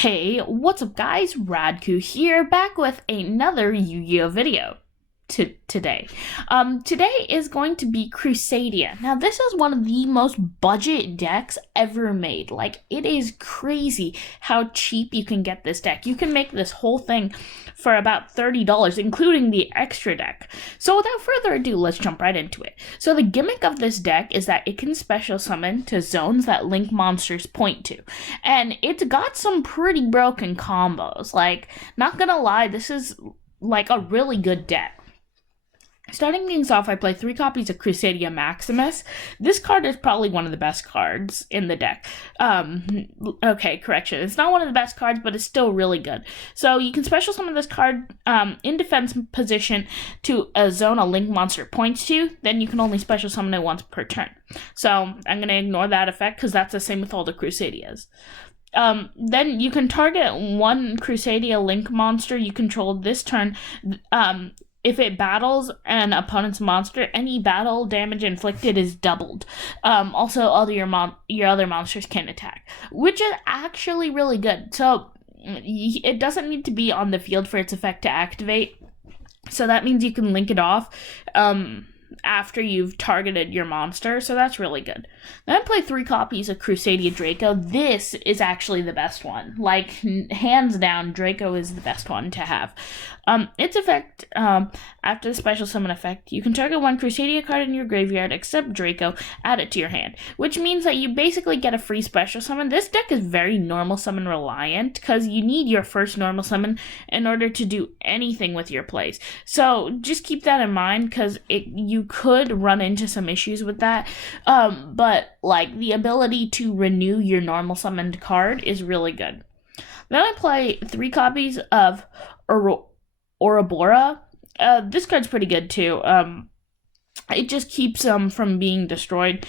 Hey, what's up guys? Radku here, back with another Yu-Gi-Oh video today. Today is going to be Crusadia. Now this is one of the most budget decks ever made. Like, it is crazy how cheap you can get this deck. You can make this whole thing for about $30, including the extra deck. So without further ado, let's jump right into it. So the gimmick of this deck is that it can special summon to zones that link monsters point to. And it's got some pretty broken combos. Like, not gonna lie, this is like a really good deck. Starting things off, I play 3 copies of Crusadia Maximus. This card is probably one of the best cards in the deck. Okay, correction. It's not one of the best cards, but it's still really good. So you can special summon this card in defense position to a zone a link monster points to. Then you can only special summon it once per turn. So I'm going to ignore that effect because that's the same with all the Crusadias. Then you can target one Crusadia link monster you control this turn. If it battles an opponent's monster, any battle damage inflicted is doubled. Also, all your other monsters can attack, which is actually really good. So it doesn't need to be on the field for its effect to activate. So that means you can link it off after you've targeted your monster, so that's really good. Then I play 3 copies of Crusadia Draco. This is actually the best one. Like, hands down, Draco is the best one to have. Its effect, after the special summon effect, you can target one Crusadia card in your graveyard except Draco, add it to your hand, which means that you basically get a free special summon. This deck is very normal summon reliant, because you need your first normal summon in order to do anything with your plays. So just keep that in mind, because you could run into some issues with that, but like the ability to renew your normal summoned card is really good. Then I play 3 copies of Ouroboros. This card's pretty good too. It just keeps them from being destroyed.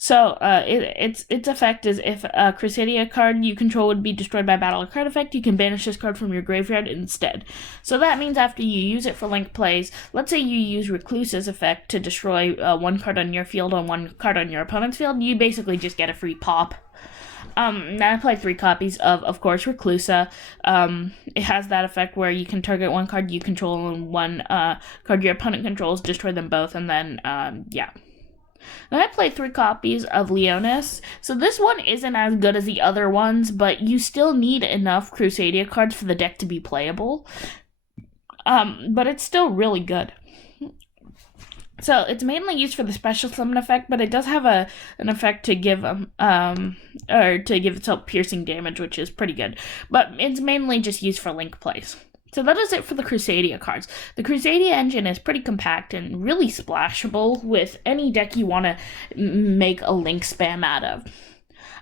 Its effect is if a Crusadia card you control would be destroyed by battle or card effect, you can banish this card from your graveyard instead. So that means after you use it for link plays, let's say you use Recluse's effect to destroy one card on your field and one card on your opponent's field, you basically just get a free pop. Then I play 3 copies of course, Reclusa. It has that effect where you can target one card you control and one card your opponent controls, destroy them both, and then, yeah. Then I play 3 copies of Leonis. So this one isn't as good as the other ones, but you still need enough Crusadia cards for the deck to be playable. But it's still really good. So it's mainly used for the special summon effect, but it does have an effect to give itself piercing damage, which is pretty good. But it's mainly just used for link plays. So that is it for the Crusadia cards. The Crusadia engine is pretty compact and really splashable with any deck you want to make a link spam out of.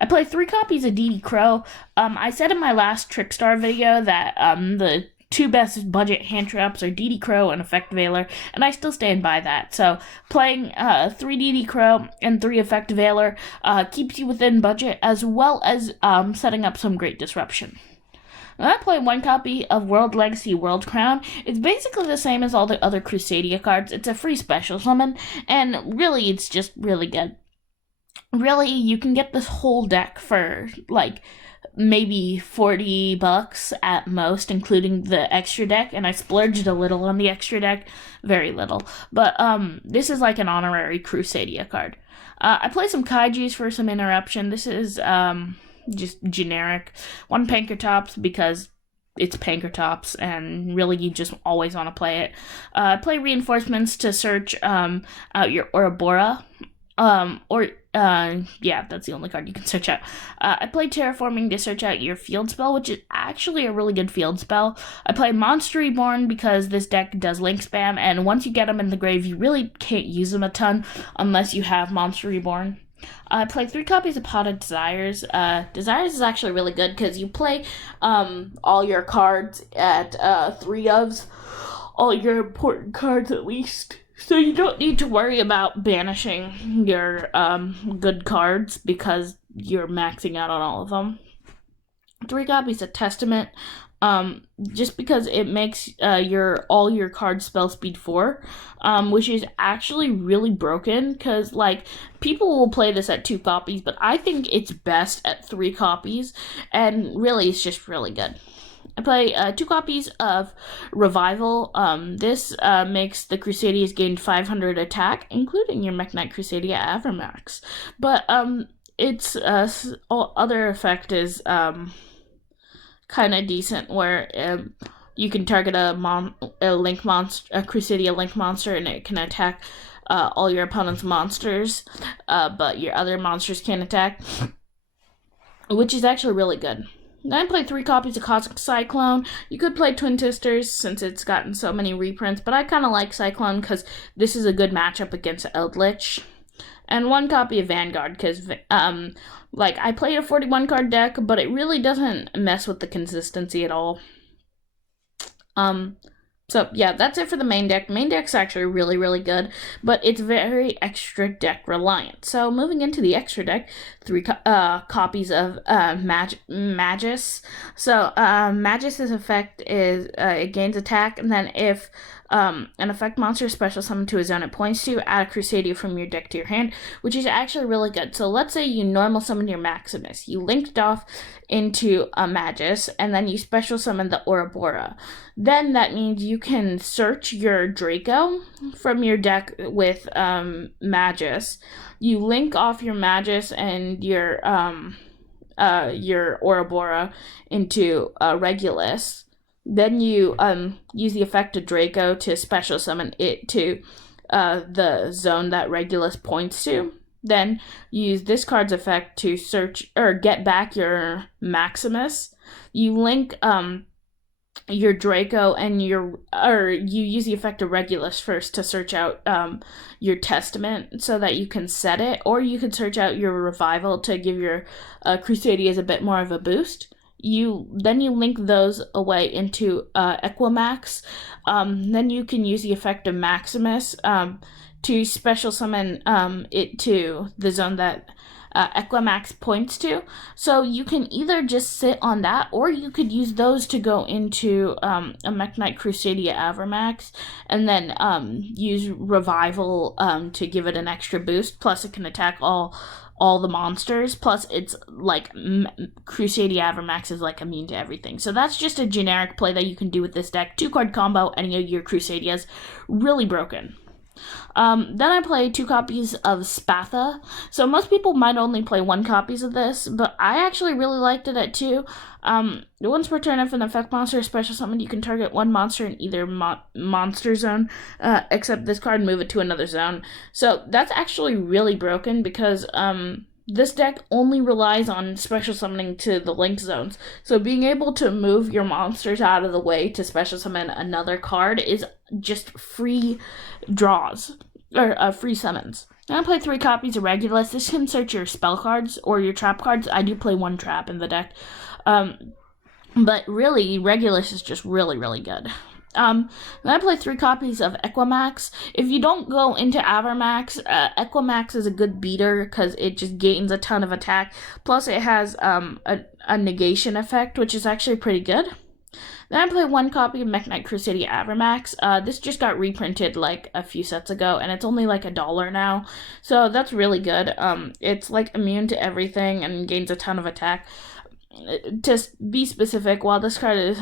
I play 3 copies of DD Crow. I said in my last Trickstar video that the 2 best budget hand traps are DD Crow and Effect Veiler, and I still stand by that. So playing 3 DD Crow and 3 Effect Veiler keeps you within budget, as well as setting up some great disruption. And I play 1 copy of World Legacy World Crown. It's basically the same as all the other Crusadia cards. It's a free special summon, and really it's just really good. Really, you can get this whole deck for like maybe $40 at most, including the extra deck, and I splurged a little on the extra deck, very little, but this is like an honorary Crusadia card. I play some Kaijus for some interruption. This is just generic. 1 Pankratops because it's Pankratops, and really you just always want to play it. I play Reinforcements to search out your Ouroboros. Yeah, that's the only card you can search out. I play Terraforming to search out your field spell, which is actually a really good field spell. I play Monster Reborn because this deck does link spam, and once you get them in the grave, you really can't use them a ton unless you have Monster Reborn. I play 3 copies of Pot of Desires. Desires is actually really good because you play all your cards at 3 ofs, all your important cards at least. So you don't need to worry about banishing your good cards because you're maxing out on all of them. 3 copies of Testament. just because it makes all your cards spell speed 4, which is actually really broken, because like people will play this at 2 copies, but I think it's best at 3 copies, and really it's just really good. I play 2 copies of Revival. This makes the Crusadias gain 500 attack, including your Mech Knight Crusadia Avermax. But its other effect is kind of decent, where you can target a link monster, a Crusadia link monster, and it can attack all your opponent's monsters, but your other monsters can't attack, which is actually really good. Then I played 3 copies of Cosmic Cyclone. You could play Twin Sisters since it's gotten so many reprints, but I kind of like Cyclone because this is a good matchup against Eldritch. And 1 copy of Vanguard because, like, I played a 41 card deck, but it really doesn't mess with the consistency at all. So yeah, that's it for the main deck. Main deck's actually really, really good, but it's very extra deck reliant. So moving into the extra deck, 3 copies of Magus. So Magus's effect is it gains attack, and then if an effect monster special summon to a zone it points to, add a Crusadia from your deck to your hand, which is actually really good. So let's say you normal summon your Maximus, you linked off into a Magus, and then you special summon the Ouroboros. Then that means you can search your Draco from your deck with Magus. You link off your Magus and your Ouroboros into Regulus. Then you use the effect of Draco to special summon it to the zone that Regulus points to. Then you use this card's effect to search or get back your Maximus. You link your Draco and you use the effect of Regulus first to search out your Testament so that you can set it, or you could search out your Revival to give your Crusadias a bit more of a boost. Then you link those away into Equimax. Then you can use the effect of Maximus to special summon it to the zone that Equimax points to. So you can either just sit on that, or you could use those to go into a Mech Knight Crusadia Avermax, and then use Revival to give it an extra boost. Plus, it can attack all the monsters. Plus, it's like Crusadia Avermax is like immune to everything. So that's just a generic play that you can do with this deck. 2-card combo, any of your Crusadias, really broken. Then I play 2 copies of Spatha. So most people might only play 1 copies of this, but I actually really liked it at 2. Once per turn, if an effect monster is special summoned, you can target 1 monster in either monster zone, except this card, move it to another zone. So that's actually really broken because this deck only relies on special summoning to the link zones. So being able to move your monsters out of the way to special summon another card is just free draws, or free summons. Now I play 3 copies of Regulus. This can search your spell cards or your trap cards. I do play 1 trap in the deck. But really, Regulus is just really, really good. Then I play 3 copies of Equimax. If you don't go into Avermax, Equimax is a good beater because it just gains a ton of attack. Plus, it has a negation effect, which is actually pretty good. Then I play 1 copy of Mech Knight Crusadia Avermax. This just got reprinted like a few sets ago, and it's only like $1 now. So that's really good. It's like immune to everything and gains a ton of attack. To be specific, while this card is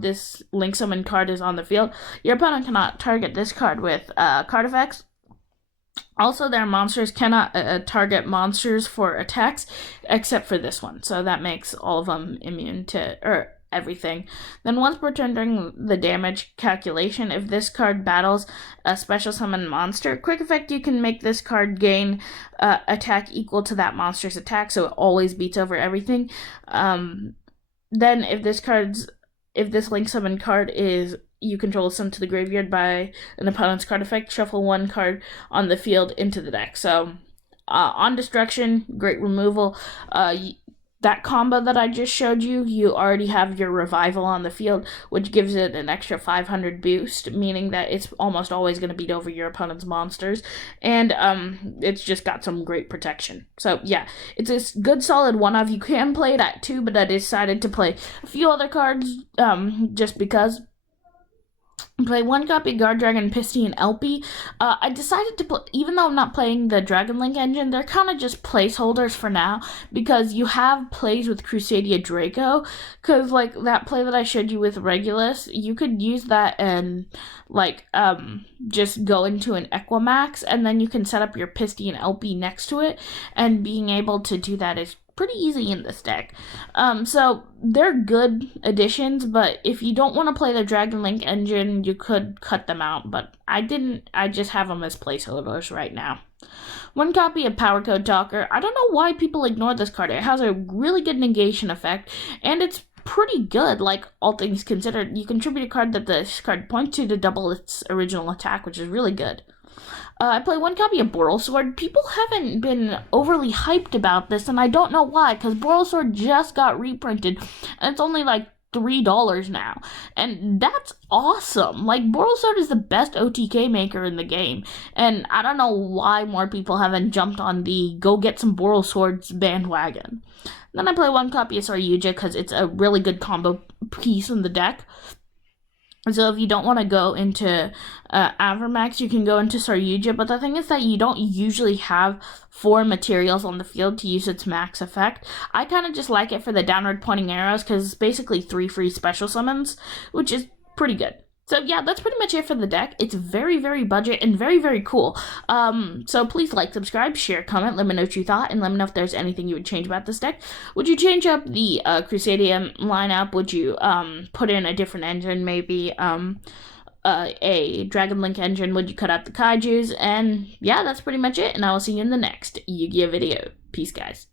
this link summon card is on the field, your opponent cannot target this card with card effects. Also, their monsters cannot target monsters for attacks except for this one. So that makes all of them immune to everything. Then once per turn during the damage calculation, if this card battles a special summon monster, quick effect, you can make this card gain attack equal to that monster's attack, so it always beats over everything. Then if this link summon card is you control sent to the graveyard by an opponent's card effect, shuffle 1 card on the field into the deck. So on destruction, great removal. that combo that I just showed you, you already have your revival on the field, which gives it an extra 500 boost, meaning that it's almost always going to beat over your opponent's monsters, and it's just got some great protection. So yeah, it's a good solid one-of. You can play it at 2, but I decided to play a few other cards just because. Play 1 copy Guard Dragon Pisty and Elpie. I decided to play, even though I'm not playing the Dragon Link engine, they're kind of just placeholders for now, because you have plays with Crusadia Draco, because like that play that I showed you with Regulus, you could use that and like just go into an Equimax, and then you can set up your Pisty and Elpie next to it, and being able to do that is pretty easy in this deck. So they're good additions, but if you don't want to play the Dragon Link engine, you could cut them out, but I didn't. I just have them as placeholders right now. 1 copy of Power Code Talker. I don't know why people ignore this card. It has a really good negation effect, and it's pretty good, like, all things considered. You contribute a card that this card points to double its original attack, which is really good. I play 1 copy of Borrelsword. People haven't been overly hyped about this, and I don't know why, because Borrelsword just got reprinted, and it's only like $3 now, and that's awesome. Like, Borrelsword is the best OTK maker in the game, and I don't know why more people haven't jumped on the go get some Borrelswords bandwagon. Then I play 1 copy of Saryuja because it's a really good combo piece in the deck. So if you don't want to go into Avermax, you can go into Saryuja, but the thing is that you don't usually have 4 materials on the field to use its max effect. I kind of just like it for the downward pointing arrows, because it's basically 3 free special summons, which is pretty good. So yeah, that's pretty much it for the deck. It's very, very budget and very, very cool. So please like, subscribe, share, comment, let me know what you thought, and let me know if there's anything you would change about this deck. Would you change up the Crusadia lineup? Would you put in a different engine, maybe a Dragon Link engine? Would you cut out the Kaijus? And yeah, that's pretty much it, and I will see you in the next Yu-Gi-Oh video. Peace, guys.